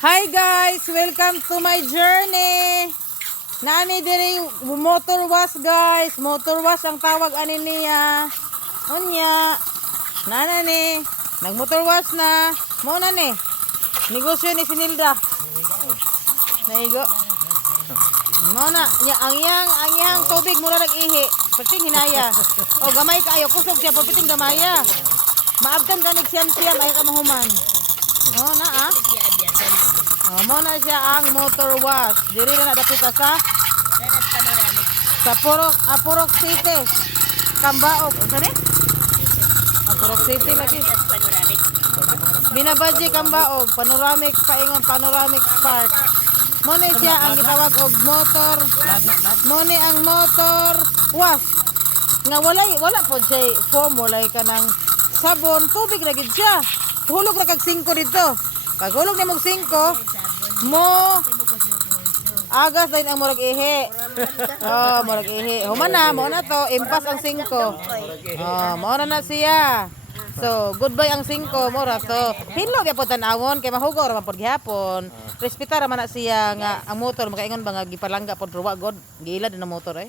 Hi guys, welcome to my journey. Nani diri motor wash guys. Motor wash ang tawag ani niya. Unya. Nana ni, nagmotor wash na. Mo na ni. Negosyo ni Sinilda. Naigo. Mo na, ang yang tubig mura nag-ihi. Piting hinaya. O gamay kaayo kusog siya piting gamaya. Maabtan ka siya may ka mahuman. Oh na ah. Mo na siya ang motor wash. Diri na dapita sa Purok City. Kambaog. Unsa ni? Purok City lagi. Binabaji Kambaog, panoramic paingon, panoramic park. Mo ni siya ang gitawag og motor. Mo ni ang motor wash. Nga wala po siya foam, walay ka ng sabon, tubig na gid siya. Hulog na kag 5 dito. Pag hulog ni mog 5, mo agas din ang murag ihi. Oh, murag ihi. Humana mo na to, impas ang 5. Oh, mo na siya. So, goodbye ang 5 mo ra to. Hinlo gyapon tan-awon kay mahugaw ra man pod gihapon. Respetar man na siya nga ang motor makaingon ba nga gipalangga pod ruwa god. Giila din ang motor eh.